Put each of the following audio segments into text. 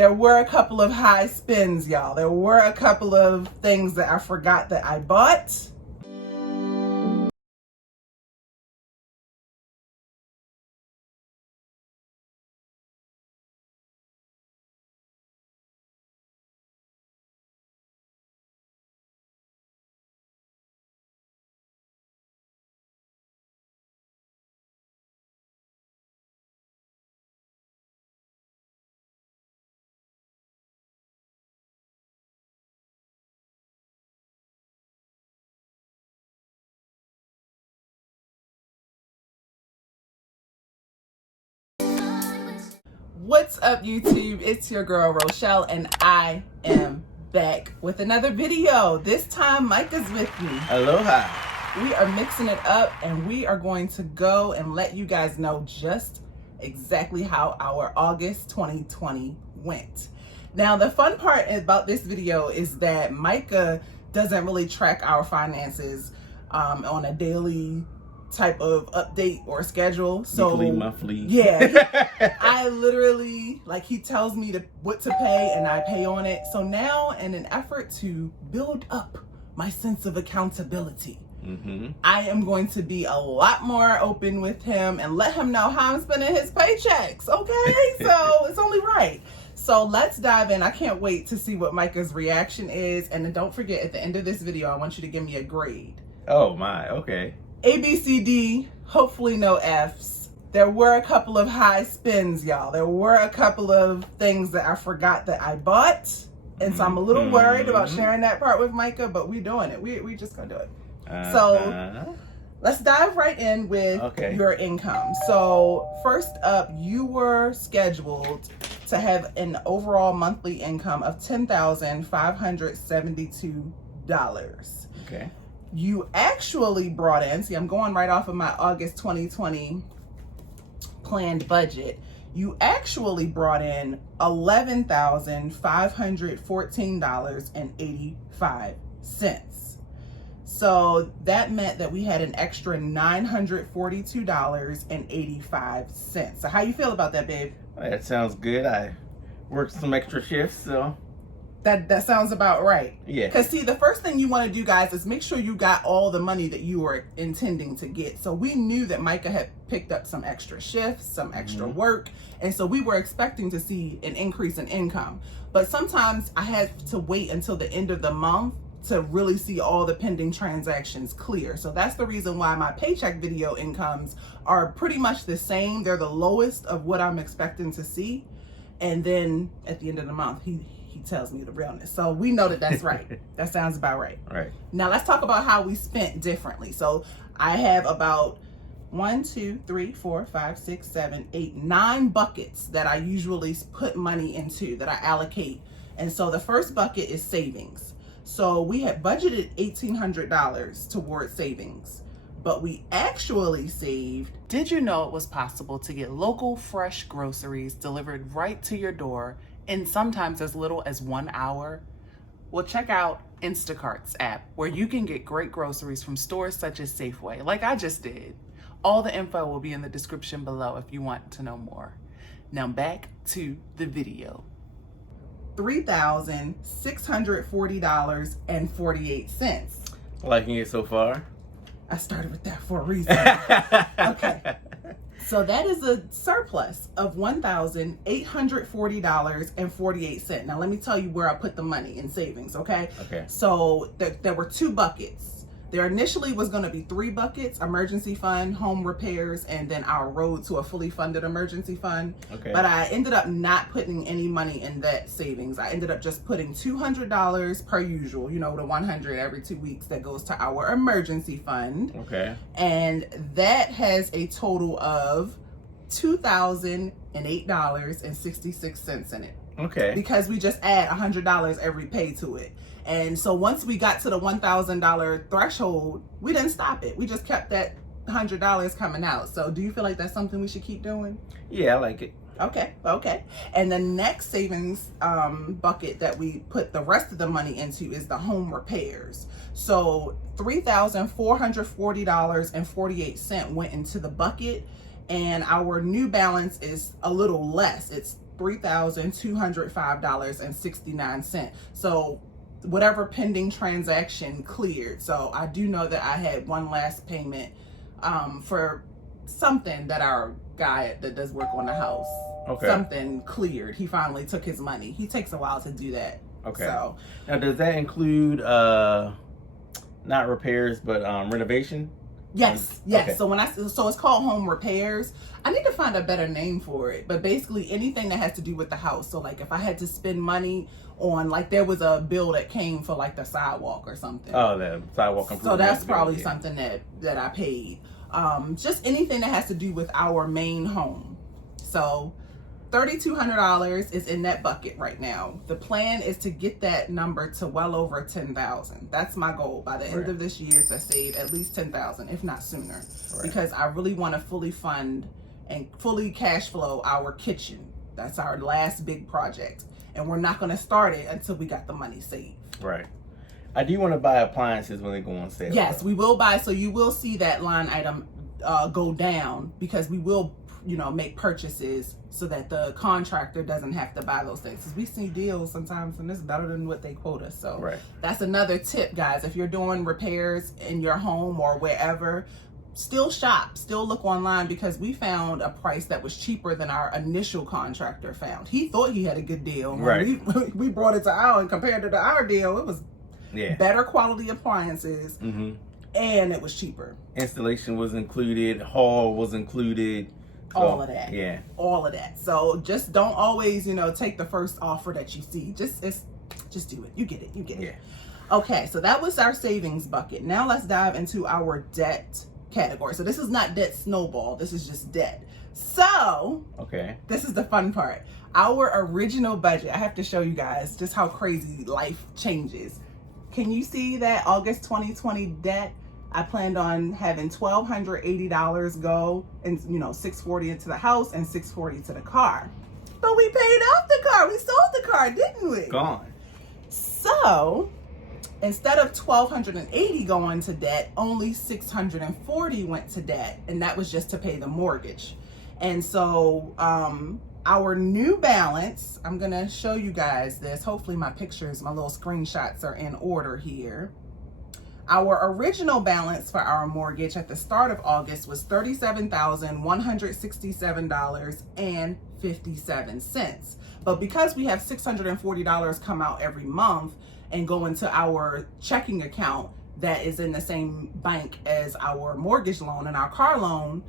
There were a couple of high spends, y'all. There were a couple of things that I forgot that I bought. What's up, YouTube? It's your girl Rochelle, and I am back with another video. This time Micah's with me. Aloha. We are mixing it up, and we are going to go and let you guys know just exactly how our August 2020 went. Now, the fun part about this video is that Micah doesn't really track our finances on a daily type of update or schedule. So weekly, monthly. Yeah, I literally, like, he tells me what to pay and I pay on it. So now, in an effort to build up my sense of accountability, I am going to be a lot more open with him and let him know how I'm spending his paychecks. Okay, so it's only right. So let's dive in. I can't wait to see what Micah's reaction is. And then don't forget, at the end of this video, I want you to give me a grade. Oh my, okay. A, B, C, D, hopefully no F's. There were a couple of high spends, y'all. There were a couple of things that I forgot that I bought. And so I'm a little worried about sharing that part with Micah, but we doing it. We just gonna do it. So let's dive right in with your income. So first up, you were scheduled to have an overall monthly income of $10,572. Okay. You actually brought in, see, I'm going right off of my August 2020 planned budget. You actually brought in $11,514.85. So that meant that we had an extra $942.85. So how you feel about that, babe? That sounds good. I worked some extra shifts, so that sounds about right. Yeah. Because see, the first thing you want to do, guys, is make sure you got all the money that you were intending to get. So we knew that Micah had picked up some extra shifts, some extra work. And so we were expecting to see an increase in income. But sometimes I had to wait until the end of the month to really see all the pending transactions clear. So that's the reason why my paycheck video incomes are pretty much the same. They're the lowest of what I'm expecting to see. And then at the end of the month, he tells me the realness. So we know that that's right. That sounds about right. Right. Now let's talk about how we spent differently. So I have about 9 buckets that I usually put money into, that I allocate. And so the first bucket is savings. So we had budgeted $1,800 towards savings, but we actually saved. Did you know it was possible to get local fresh groceries delivered right to your door in sometimes as little as 1 hour? Well, check out Instacart's app, where you can get great groceries from stores such as Safeway, like I just did. All the info will be in the description below if you want to know more. Now back to the video. $3,640.48. Liking it so far? I started with that for a reason. Okay. So that is a surplus of $1,840.48. Now let me tell you where I put the money in savings, okay? Okay. So there were 2 buckets. There initially was going to be 3 buckets: emergency fund, home repairs, and then our road to a fully funded emergency fund. Okay. But I ended up not putting any money in that savings. I ended up just putting $200 per usual, you know, the 100 every 2 weeks that goes to our emergency fund. Okay. And that has a total of $2,008.66 in it. Okay. Because we just add $100 every pay to it. And so once we got to the $1,000 threshold, we didn't stop it. We just kept that $100 coming out. So do you feel like that's something we should keep doing? Yeah, I like it. Okay. And the next savings bucket that we put the rest of the money into is the home repairs. So $3,440.48 went into the bucket, and our new balance is a little less. It's $3,205.69. So whatever pending transaction cleared. So I do know that I had one last payment for something that our guy that does work on the house, something cleared. He finally took his money. He takes a while to do that. Okay. So now, does that include not repairs but renovation? Yes, yes. Okay. So it's called home repairs. I need to find a better name for it, but basically anything that has to do with the house. So like if I had to spend money on, like there was a bill that came for like the sidewalk or something. Oh, the sidewalk improvement. So that's probably something that I paid. Just anything that has to do with our main home. So $3,200 is in that bucket right now. The plan is to get that number to well over 10,000. That's my goal by the end of this year, to save at least 10,000, if not sooner, because I really want to fully fund and fully cash flow our kitchen. That's our last big project, and we're not going to start it until we got the money saved. Right. I do want to buy appliances when they go on sale. Yes, we will buy. So you will see that line item go down, because we will, make purchases so that the contractor doesn't have to buy those things. Because we see deals sometimes and it's better than what they quote us. So that's another tip, guys. If you're doing repairs in your home or wherever, still shop, still look online, because we found a price that was cheaper than our initial contractor found. He thought he had a good deal. When we brought it to our, and compared it to our deal, it was better quality appliances, and it was cheaper. Installation was included, haul was included. So, all of that. Yeah. All of that. So just don't always, take the first offer that you see. Just do it. You get it. Yeah. Okay, so that was our savings bucket. Now let's dive into our debt category. So this is not debt snowball. This is just debt. So, this is the fun part. Our original budget, I have to show you guys just how crazy life changes. Can you see that August 2020 debt? I planned on having $1,280 go, and $640 into the house and $640 to the car. But we paid off the car. We sold the car, didn't we? Gone. So instead of $1,280 going to debt, only $640 went to debt, and that was just to pay the mortgage. And so our new balance, I'm gonna show you guys this. Hopefully my pictures, my little screenshots are in order here. Our original balance for our mortgage at the start of August was $37,167.57. But because we have $640 come out every month and go into our checking account that is in the same bank as our mortgage loan and our car loan,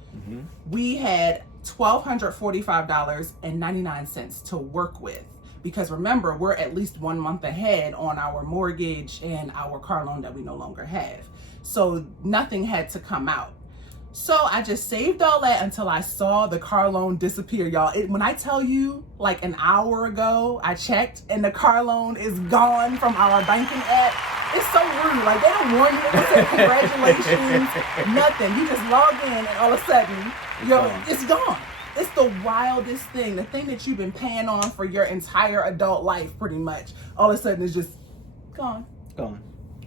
we had $1,245.99 to work with. Because remember, we're at least 1 month ahead on our mortgage and our car loan that we no longer have. So nothing had to come out. So I just saved all that until I saw the car loan disappear, y'all. When I tell you, like an hour ago, I checked and the car loan is gone from our banking app. It's so rude. Like, they don't warn you. They say congratulations, nothing. You just log in and all of a sudden, it's gone. It's the wildest thing. The thing that you've been paying on for your entire adult life, pretty much, all of a sudden is just gone. Gone.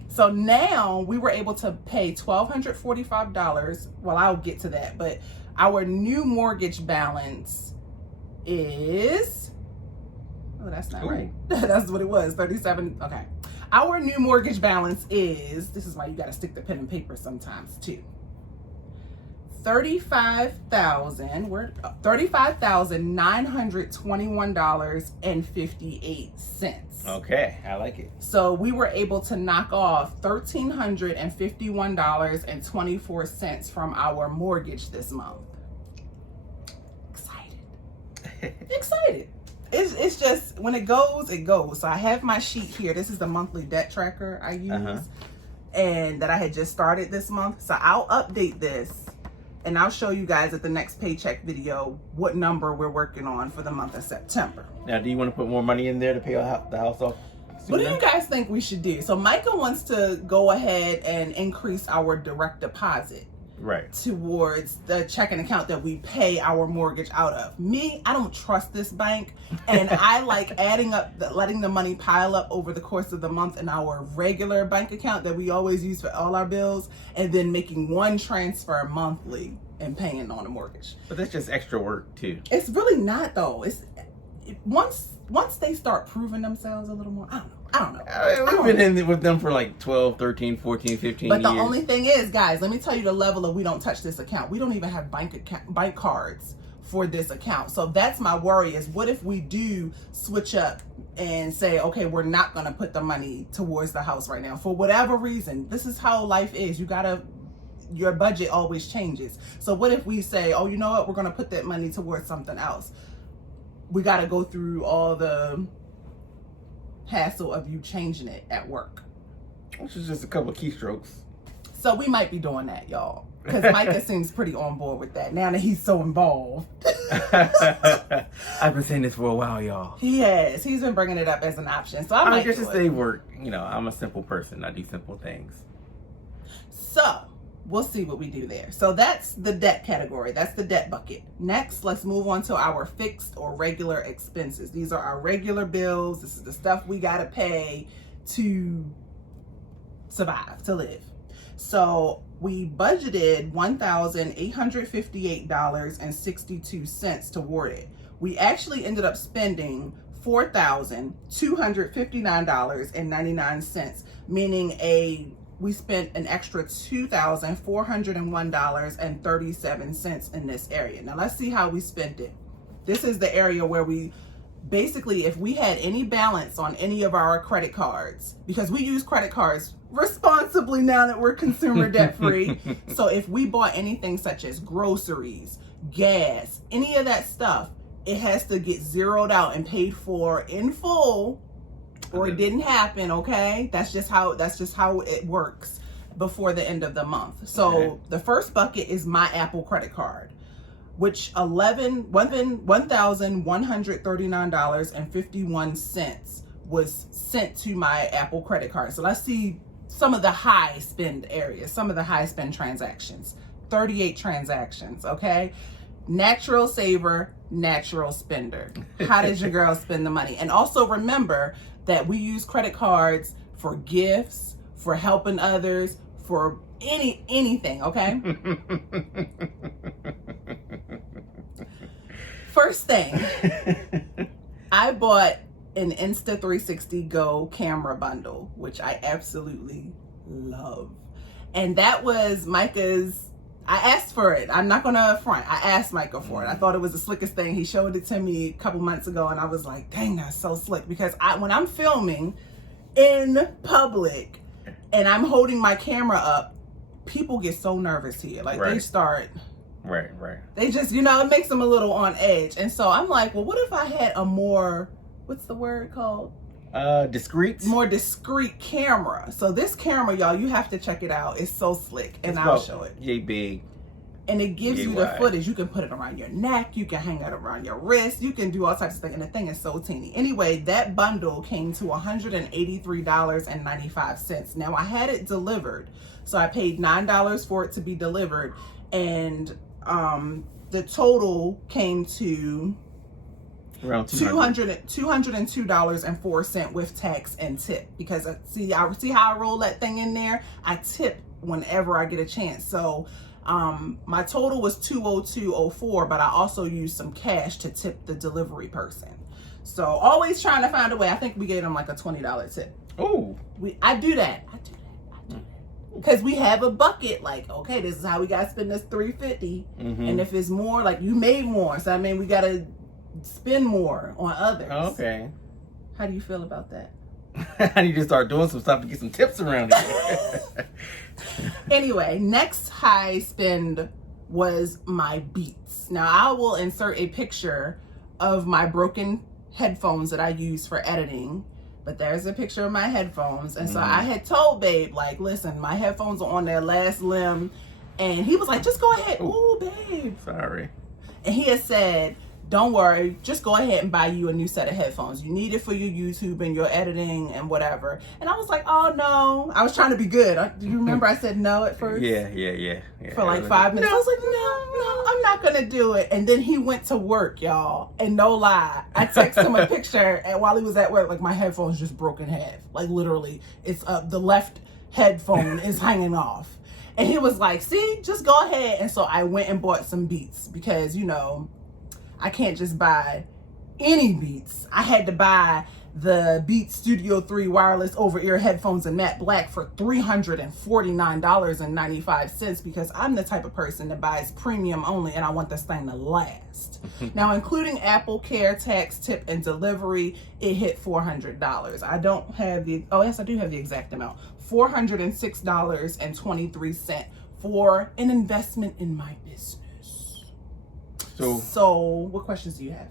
So now we were able to pay $1,245. Well, I'll get to that. But our new mortgage balance is... Oh, that's not right. That's what it was. 37. Okay. Our new mortgage balance is... This is why you got to stick to pen and paper sometimes, too. $35,921.58. Okay, I like it. So we were able to knock off $1,351.24 from our mortgage this month. Excited. It's just, when it goes, it goes. So I have my sheet here. This is the monthly debt tracker I use, and that I had just started this month. So I'll update this. And I'll show you guys at the next paycheck video what number we're working on for the month of September. Now, do you want to put more money in there to pay the house off sooner? What do you guys think we should do? So Micah wants to go ahead and increase our direct deposit towards the checking account that we pay our mortgage out of. Me, I don't trust this bank, and I like adding up, letting the money pile up over the course of the month in our regular bank account that we always use for all our bills, and then making one transfer monthly and paying on a mortgage. But that's just extra work too. It's really not, though. once they start proving themselves a little more, I don't know. We've been in with them for like 12, 13, 14, 15 but years. The only thing is, guys, let me tell you the level of we don't touch this account. We don't even have bank cards for this account. So that's my worry, is what if we do switch up and say, okay, we're not going to put the money towards the house right now for whatever reason. This is how life is. Your budget always changes. So what if we say, oh, you know what, we're going to put that money towards something else? We got to go through all the hassle of you changing it at work, which is just a couple of keystrokes. So we might be doing that, y'all, because Micah seems pretty on board with that now that he's so involved. I've been saying this for a while, y'all. He has. He's been bringing it up as an option. So I might just say work. You know, I'm a simple person. I do simple things. So we'll see what we do there. So that's the debt category. That's the debt bucket. Next, let's move on to our fixed or regular expenses. These are our regular bills. This is the stuff we got to pay to survive, to live. So we budgeted $1,858.62 toward it. We actually ended up spending $4,259.99, meaning we spent an extra $2,401.37 in this area. Now let's see how we spent it. This is the area where we basically, if we had any balance on any of our credit cards, because we use credit cards responsibly now that we're consumer debt free. So if we bought anything such as groceries, gas, any of that stuff, it has to get zeroed out and paid for in full, or it didn't happen. Okay, that's just how it works before the end of the month. So the first bucket is my Apple credit card, which $1,139.51 was sent to my Apple credit card. So let's see some of the high spend areas, some of the high spend transactions. 38 transactions, okay? Natural saver, natural spender. How did your girl spend the money? And also remember that we use credit cards for gifts, for helping others, for anything, okay? First thing, I bought an Insta360 Go camera bundle, which I absolutely love. And that was Micah's. I asked for it. I'm not gonna front. I asked Micah for it. I thought it was the slickest thing. He showed it to me a couple months ago, and I was like, dang, that's so slick. Because when I'm filming in public and I'm holding my camera up, people get so nervous here. Like they start. Right. They just, it makes them a little on edge. And so I'm like, well, what if I had a more, what's the word called? Discreet. More discreet camera. So this camera, y'all, you have to check it out. It's so slick, and I'll show it. Yay big. And it gives you the footage. You can put it around your neck. You can hang it around your wrist. You can do all types of things. And the thing is so teeny. Anyway, that bundle came to $183.95. Now I had it delivered, so I paid $9 for it to be delivered, and the total came to around $202.04 with tax and tip, because see how I roll that thing in there. I tip whenever I get a chance. So my total was $202.04, but I also used some cash to tip the delivery person. So always trying to find a way. I think we gave them like a $20 tip. Oh, I do that. Because we have a bucket, like, okay, this is how we got to spend this $350. And if it's more, like, you made more. So, I mean, we got to spend more on others. Okay. How do you feel about that? I need to start doing some stuff to get some tips around here. Anyway, next high spend was my Beats. Now, I will insert a picture of my broken headphones that I use for editing. But there's a picture of my headphones. And so I had told Babe, like, listen, my headphones are on their last limb. And he was like, just go ahead. Ooh, Babe. Sorry. And he had said, don't worry, just go ahead and buy you a new set of headphones. You need it for your YouTube and your editing and whatever. And I was like, oh no. I was trying to be good. Do you remember I said no at first? Yeah. For like 5 minutes. I was like, no, I'm not going to do it. And then he went to work, y'all. And no lie, I texted him a picture, and while he was at work, like, my headphones just broke in half. Like, literally, it's the left headphone is hanging off. And he was like, see, just go ahead. And so I went and bought some Beats because, I can't just buy any Beats. I had to buy the Beats Studio 3 wireless over-ear headphones in matte black for $349.95 because I'm the type of person that buys premium only and I want this thing to last. Now, including Apple Care, tax, tip, and delivery, it hit $400. I don't have the, oh yes, I do have the exact amount. $406.23 for an investment in my business. So what questions do you have?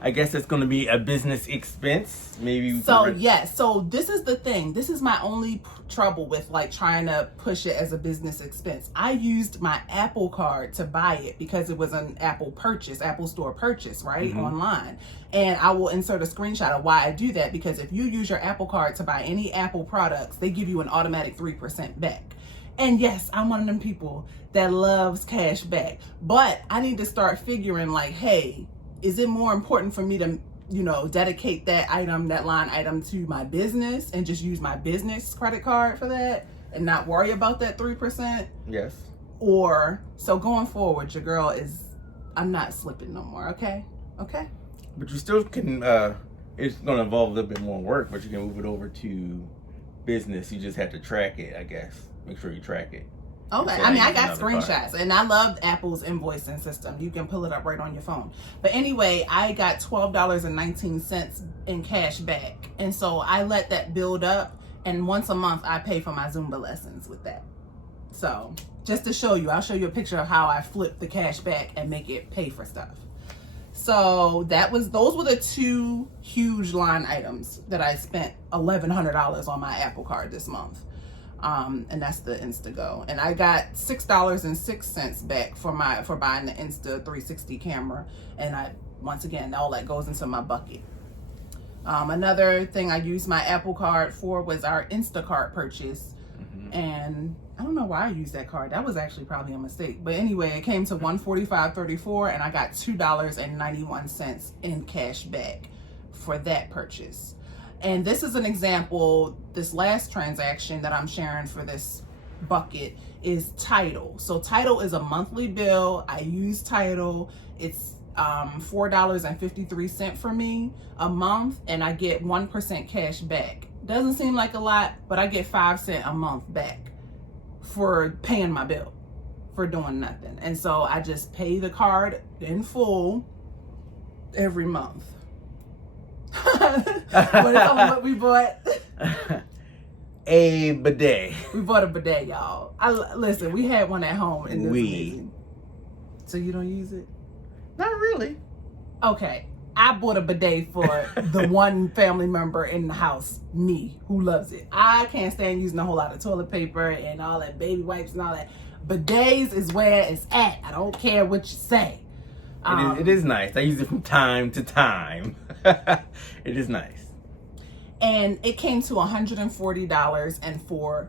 I guess it's going to be a business expense, maybe. So yes, so this is the thing. This is my only trouble with like trying to push it as a business expense. I used my Apple card to buy it because it was an Apple Store purchase, right? Online. And I will insert a screenshot of why I do that, because if you use your Apple card to buy any Apple products, they give you an automatic 3% back. And yes, I'm one of them people that loves cash back, but I need to start figuring like, hey, is it more important for me to, dedicate that line item to my business and just use my business credit card for that and not worry about that 3%? Yes. Or, so going forward, your girl I'm not slipping no more, okay? Okay? But you still can, it's going to involve a little bit more work, but you can move it over to business. You just have to track it, I guess. Make sure you track it. Okay, I mean, I got screenshots, and I love Apple's invoicing system. You can pull it up right on your phone. But anyway, I got $12.19 in cash back. And so I let that build up, and once a month I pay for my Zumba lessons with that. So just to show you, I'll show you a picture of how I flip the cash back and make it pay for stuff. So those were the two huge line items that I spent $1,100 on my Apple card this month. And that's the Instago. And I got $6.06 back for buying the Insta 360 camera. And once again, all that goes into my bucket. Another thing I used my Apple card for was our Instacart purchase. And I don't know why I used that card. That was actually probably a mistake. But anyway, it came to $145.34 and I got $2.91 in cash back for that purchase. And this is an example, this last transaction that I'm sharing for this bucket is Tidal. So Tidal is a monthly bill. I use Tidal. It's $4.53 for me a month, and I get 1% cash back. Doesn't seem like a lot, but I get 5 cents a month back for paying my bill, for doing nothing. And so I just pay the card in full every month. What we bought? A bidet. We bought a bidet, y'all. Listen, we had one at home, and amazing. So you don't use it? Not really. Okay, I bought a bidet for the one family member in the house, me, who loves it. I can't stand using a whole lot of toilet paper and all that baby wipes and all that. Bidets is where it's at. I don't care what you say. It is nice. I use it from time to time. It is nice. And it came to $140.04.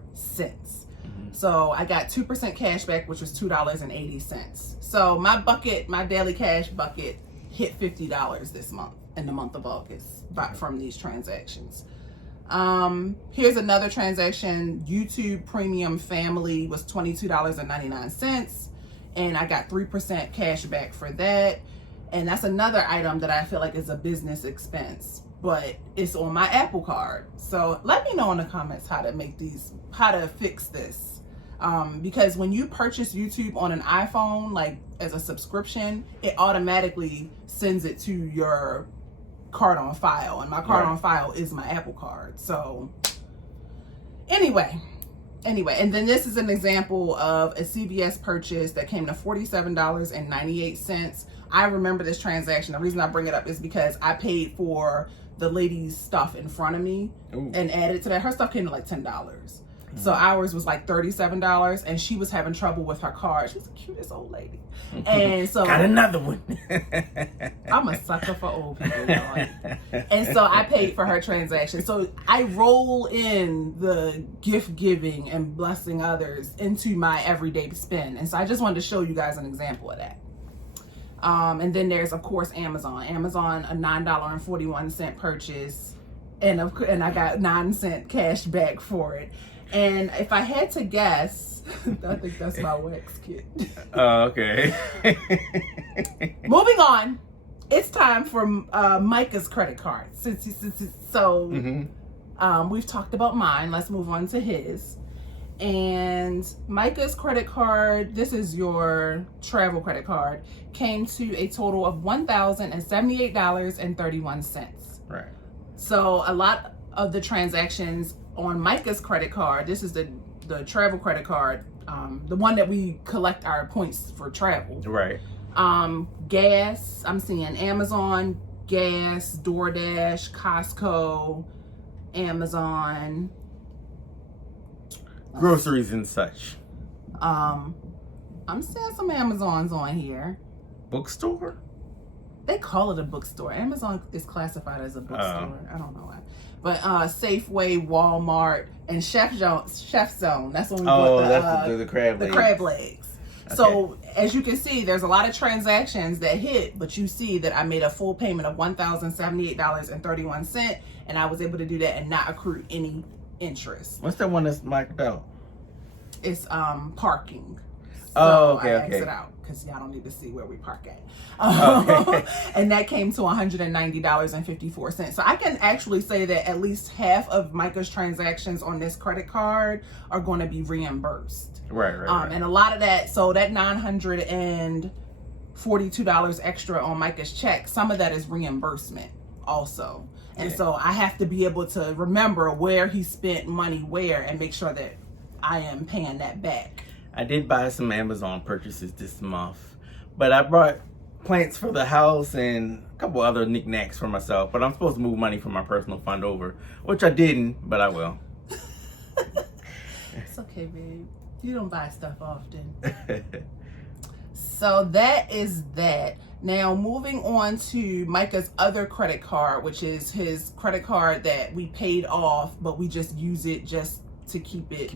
So I got 2% cash back, which was $2.80. So my daily cash bucket hit $50 this month, in the month of August, from these transactions. Here's another transaction. YouTube Premium Family was $22.99. And I got 3% cash back for that. And that's another item that I feel like is a business expense, but it's on my Apple card. So let me know in the comments how to fix this. Because when you purchase YouTube on an iPhone, like as a subscription, it automatically sends it to your card on file. And my card on file is my Apple card. So anyway, and then this is an example of a CVS purchase that came to $47.98. I remember this transaction. The reason I bring it up is because I paid for the lady's stuff in front of me and added to that. Her stuff came to like $10. So ours was like $37, and she was having trouble with her card. She's the cutest old lady. And so got another one. I'm a sucker for old people, y'all. And so I paid for her transaction. So I roll in the gift giving and blessing others into my everyday spend. And so I just wanted to show you guys an example of that. And then there's, of course, Amazon. Amazon, a $9.41 purchase, and I got 9 cent cash back for it. And if I had to guess, I think that's my wax kit. Oh, okay. Moving on. it's time for Micah's credit card. So we've talked about mine. Let's move on to his. And Micah's credit card, this is your travel credit card, came to a total of $1,078.31. Right. So a lot of the transactions on Micah's credit card, this is the travel credit card, the one that we collect our points for travel. Right. Gas, I'm seeing Amazon, gas, DoorDash, Costco, Amazon. Groceries and such. I'm seeing some Amazons on here. Bookstore? They call it a bookstore. Amazon is classified as a bookstore. I don't know why. But Safeway, Walmart, and Chef Zone. That's when we bought the crab legs. The crab legs. Okay. So as you can see, there's a lot of transactions that hit, but you see that I made a full payment of $1,078.31, and I was able to do that and not accrue any interest. What's that one that's marked out? It's parking. Oh, okay, I okay. exit out because y'all don't need to see where we park at. Okay. And that came to $190.54. So I can actually say that at least half of Micah's transactions on this credit card are going to be reimbursed. Right. And a lot of that, so that $942 extra on Micah's check, some of that is reimbursement also. And so I have to be able to remember where he spent money where and make sure that I am paying that back. I did buy some Amazon purchases this month, but I brought plants for the house and a couple other knickknacks for myself, but I'm supposed to move money from my personal fund over, which I didn't, but I will. It's okay, babe. You don't buy stuff often. So that is that. Now moving on to Micah's other credit card, which is his credit card that we paid off, but we just use it just to keep it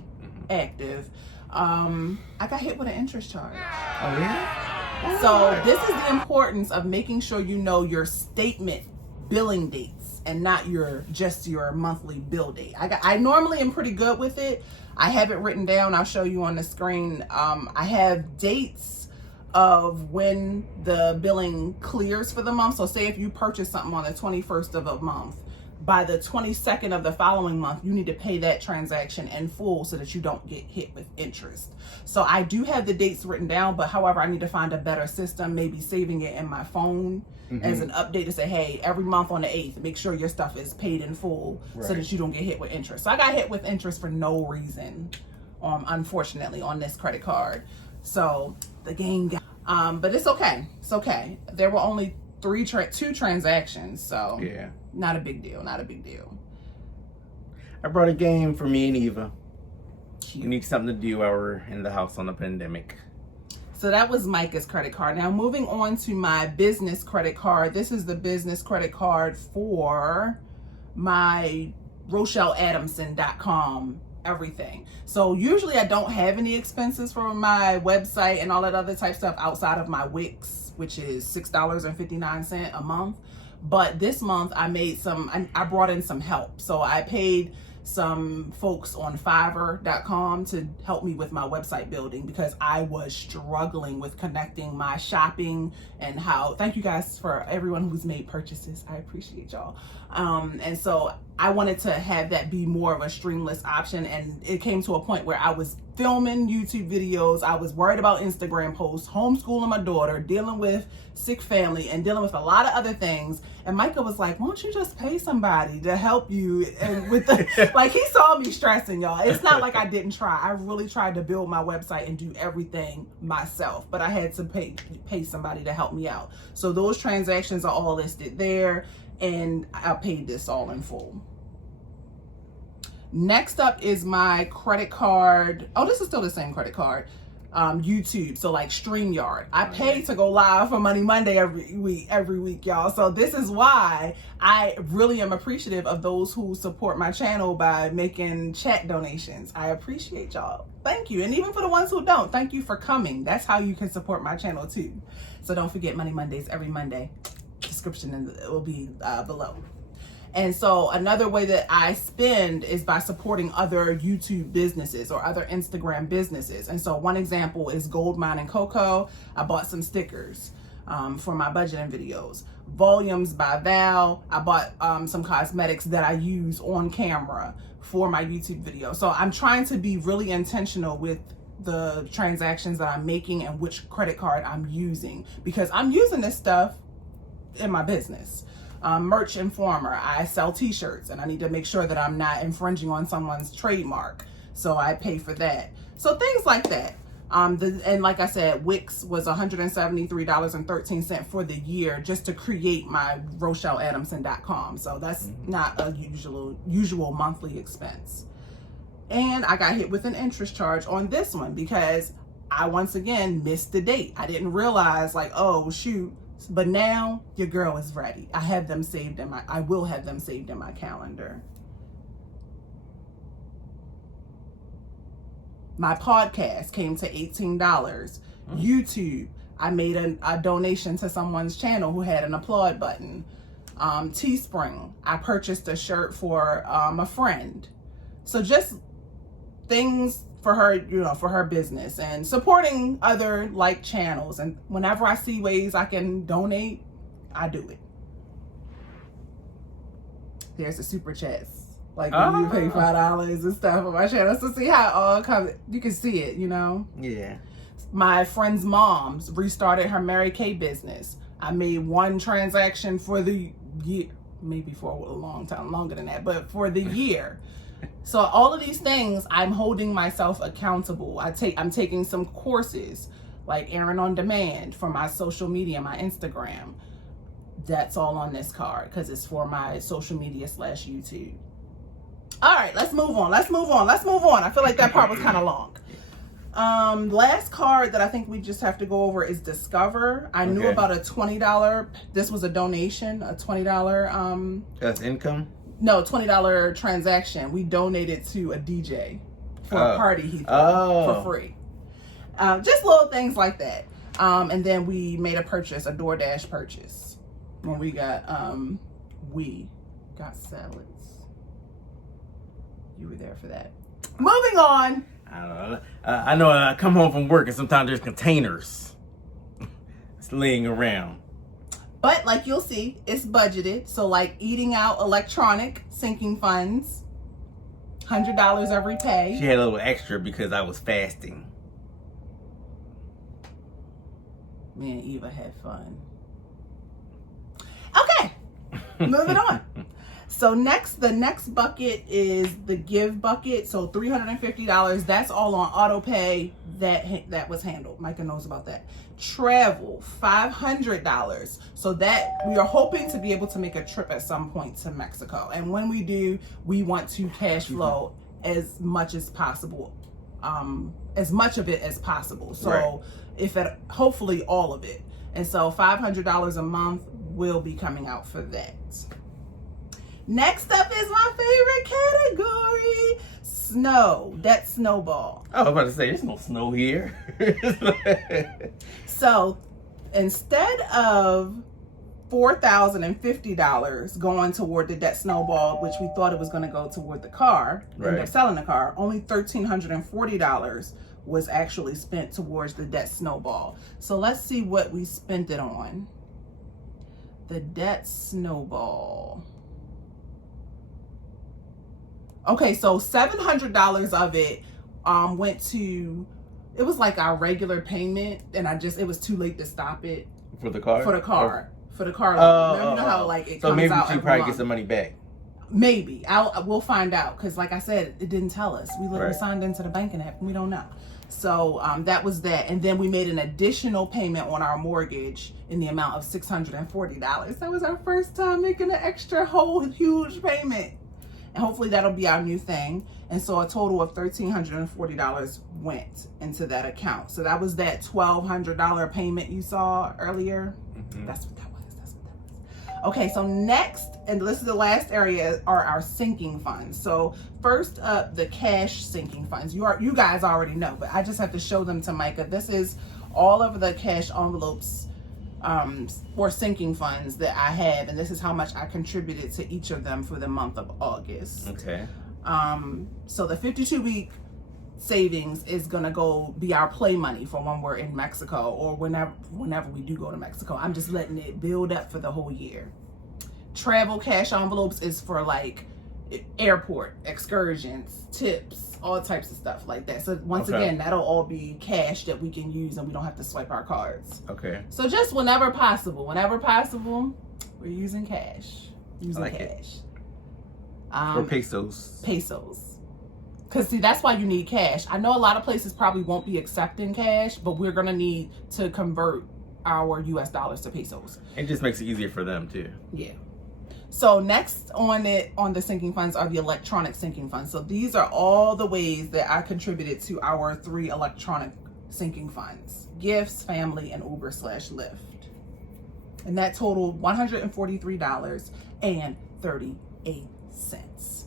active. I got hit with an interest charge. Oh yeah? So this is the importance of making sure you know your statement billing dates and not just your monthly bill date. I normally am pretty good with it. I have it written down. I'll show you on the screen. I have dates of when the billing clears for the month. So say if you purchase something on the 21st of a month, by the 22nd of the following month, you need to pay that transaction in full so that you don't get hit with interest. So I do have the dates written down, but however, I need to find a better system, maybe saving it in my phone as an update to say, hey, every month on the 8th, make sure your stuff is paid in full so that you don't get hit with interest. So I got hit with interest for no reason, unfortunately, on this credit card. So the game got, but it's okay. It's okay. There were only two transactions, so yeah, not a big deal. Not a big deal. I brought a game for me and Eva. Cute. We need something to do while we're in the house on the pandemic. So that was Micah's credit card. Now moving on to my business credit card. This is the business credit card for my RochelleAdamson.com everything. So usually I don't have any expenses for my website and all that other type stuff outside of my Wix, which is $6.59 a month. But this month I made I brought in some help. So I paid some folks on Fiverr.com to help me with my website building because I was struggling with connecting my shopping and thank you guys for everyone who's made purchases. I appreciate y'all. And so I wanted to have that be more of a streamless option, and it came to a point where I was filming YouTube videos. I was worried about Instagram posts, homeschooling my daughter, dealing with sick family, and dealing with a lot of other things. And Micah was like, why don't you just pay somebody to help you? And with the, like, he saw me stressing, y'all. It's not like I didn't try. I really tried to build my website and do everything myself, but I had to pay somebody to help me out. So those transactions are all listed there, and I paid this all in full. Next up is my credit card. Oh, this is still the same credit card. YouTube, so like StreamYard. I pay to go live for Money Monday every week, y'all. So this is why I really am appreciative of those who support my channel by making chat donations. I appreciate y'all. Thank you. And even for the ones who don't, thank you for coming. That's how you can support my channel too. So don't forget Money Mondays every Monday. Description will be below. And so another way that I spend is by supporting other YouTube businesses or other Instagram businesses. And so one example is Gold Mine and Cocoa. I bought some stickers for my budgeting videos. Volumes by Val. I bought some cosmetics that I use on camera for my YouTube video. So I'm trying to be really intentional with the transactions that I'm making and which credit card I'm using, because I'm using this stuff in my business. Merch Informer, I sell t-shirts and I need to make sure that I'm not infringing on someone's trademark, so I pay for that. So things like that. And like I said, Wix was $173.13 for the year just to create my RochelleAdamson.com. So that's not a usual monthly expense. And I got hit with an interest charge on this one because I once again missed the date. I didn't realize, like, oh shoot. But now your girl is ready. I have them saved I will have them saved in my calendar. My podcast came to $18. YouTube, I made a donation to someone's channel who had an applaud button. Teespring, I purchased a shirt for a friend. So just things for her, you know, for her business, and supporting other like channels. And whenever I see ways I can donate, I do it. There's the super chats. Like when you pay $5 and stuff on my channel. So see how it all comes, you can see it, you know? Yeah. My friend's mom's restarted her Mary Kay business. I made one transaction for the year, maybe for a long time, longer than that, but for the year. So all of these things, I'm holding myself accountable. I'm taking some courses like Erin on Demand for my social media, my Instagram. That's all on this card because it's for my social media / YouTube. All right, let's move on. I feel like that part was kind of long. Last card that I think we just have to go over is Discover. I knew about a $20. This was a donation, a $20. That's income? No, $20 transaction. We donated to a DJ for a party he threw for free. Just little things like that. And then we made a purchase, a DoorDash purchase, when we got salads. You were there for that. Moving on. I don't know. I know I come home from work and sometimes there's containers it's laying around. But like you'll see, it's budgeted. So like eating out, electronic, sinking funds, $100 every pay. She had a little extra because I was fasting. Me and Eva had fun. Okay, moving on. So the next bucket is the give bucket. So $350. That's all on auto pay. That was handled. Micah knows about that. Travel, $500. So that we are hoping to be able to make a trip at some point to Mexico. And when we do, we want to cash flow as much as possible. As much of it as possible. So hopefully all of it. And so $500 a month will be coming out for that. Next up is my favorite category, snow. That's snowball. I was about to say, there's no snow here. So instead of $4,050 going toward the debt snowball, which we thought it was going to go toward the car, ended up selling the car, only $1,340 was actually spent towards the debt snowball. So let's see what we spent it on. The debt snowball. Okay, so $700 of it went to, it was like our regular payment, and it was too late to stop it. For the car? For the car. For the car loan. You know how like it so comes maybe out she every probably month. gets the money back. Maybe. We'll find out, because like I said, it didn't tell us. We literally signed into the banking app and we don't know. So that was that. And then we made an additional payment on our mortgage in the amount of $640. That was our first time making an extra whole huge payment. And hopefully that'll be our new thing. And so a total of $1,340 went into that account. So that was that $1,200 payment you saw earlier. Mm-hmm. That's what that was. Okay, so next, and this is the last area, are our sinking funds. So first up, the cash sinking funds. You guys already know, but I just have to show them to Micah. This is all of the cash envelopes or sinking funds that I have, and this is how much I contributed to each of them for the month of August. Okay. So the 52-week savings is gonna be our play money for when we're in Mexico, or whenever we do go to Mexico. I'm just letting it build up for the whole year. Travel cash envelopes is for like airport excursions, tips, all types of stuff like that. So once again, that'll all be cash that we can use and we don't have to swipe our cards. Okay. So just whenever possible, we're using cash. Or pesos. Because see, that's why you need cash. I know a lot of places probably won't be accepting cash, but we're going to need to convert our US dollars to pesos. It just makes it easier for them too. Yeah. So next on the sinking funds are the electronic sinking funds. So these are all the ways that I contributed to our 3 electronic sinking funds: gifts, family, and Uber/Lyft. And that totaled $143.38.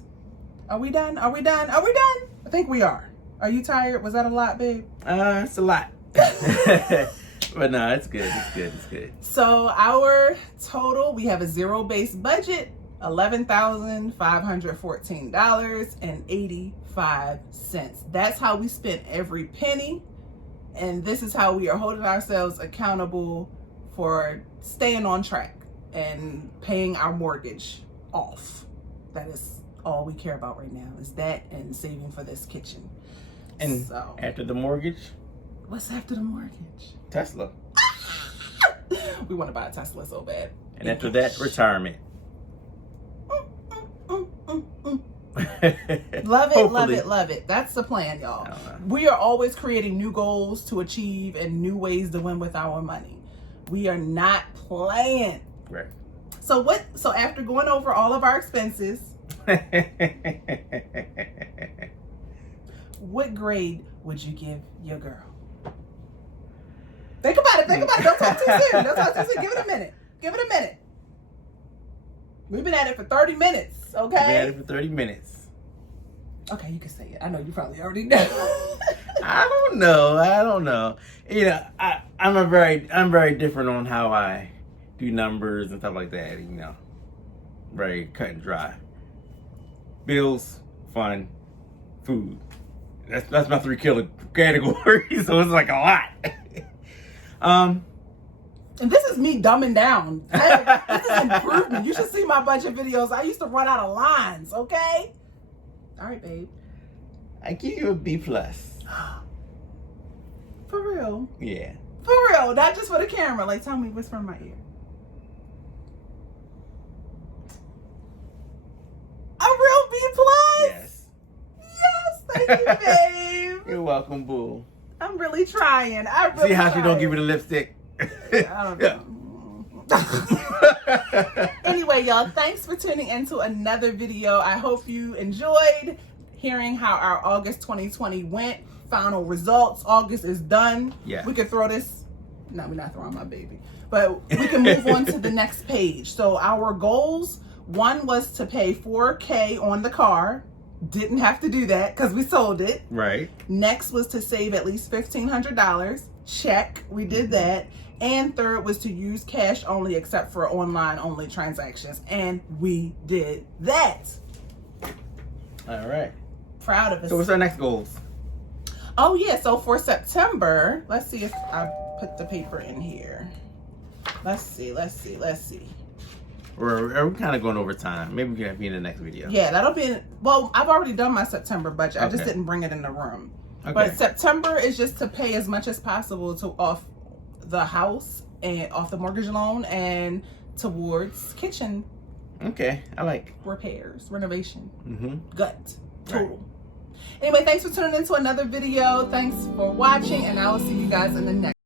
Are we done? I think we are. Are you tired? Was that a lot, babe? It's a lot. But no, it's good. It's good. So our total, we have a zero-based budget, $11,514.85. That's how we spent every penny. And this is how we are holding ourselves accountable for staying on track and paying our mortgage off. That is all we care about right now, is that and saving for this kitchen. And so, after the mortgage? What's after the mortgage? Tesla. We want to buy a Tesla so bad. And after that, retirement. Love it. That's the plan, y'all. We are always creating new goals to achieve and new ways to win with our money. We are not playing. Right. So after going over all of our expenses, what grade would you give your girl? Think about it. Don't talk too soon. Give it a minute. We've been at it for 30 minutes, okay? We've been at it for 30 minutes. Okay, you can say it. I know you probably already know. I don't know. You know, I'm very different on how I do numbers and stuff like that. You know, very cut and dry. Bills, fun, food. That's my 3 categories. So it's like a lot. And this is me dumbing down. This is improvement. You should see my budget videos. I used to run out of lines, okay? All right, babe. I give you a B+. For real? Yeah. For real, not just for the camera. Like, tell me, whisper in my ear. A real B+? Yes. Yes, thank you, babe. You're welcome, boo. I'm really trying. See how she don't give you the lipstick? I don't know. Anyway, y'all, thanks for tuning into another video. I hope you enjoyed hearing how our August 2020 went. Final results. August is done. Yeah. We could throw this. No, we're not throwing my baby. But we can move on to the next page. So our goals, one was to pay $4,000 on the car. Didn't have to do that because we sold it. Right. Next was to save at least $1,500. Check. We did that. And third was to use cash only except for online only transactions. And we did that. All right. Proud of us. So what's our next goals? Oh yeah, so for September, let's see if I put the paper in here. Let's see. Or we kind of going over time? Maybe we can be in the next video. Yeah, that'll be, well, I've already done my September budget. I just Okay. didn't bring it in the room. Okay. But September is just to pay as much as possible off the house and off the mortgage loan and towards kitchen Okay, I like repairs, renovation, Mm-hmm. gut, total. Right. Anyway, thanks for tuning into another video. Thanks for watching, and I will see you guys in the next.